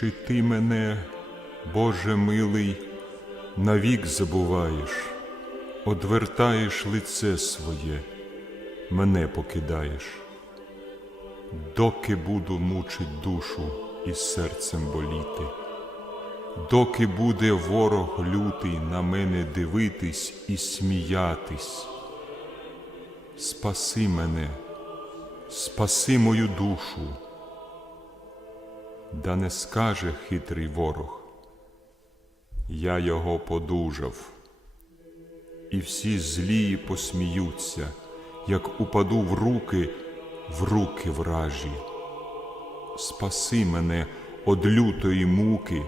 чи ти мене, Боже милий, навік забуваєш, одвертаєш лице своє, мене покидаєш, доки буду мучить душу і серцем боліти, доки буде ворог лютий на мене дивитись і сміятись, спаси мене, спаси мою душу да не скаже хитрий ворог. Я його подужав, і всі злії посміються, як упаду в руки, в руки вражі. Спаси мене од лютої муки,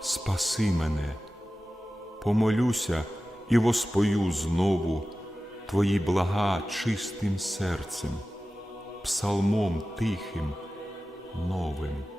спаси мене, помолюся і воспою знову твої блага чистим серцем, псалмом тихим, новим.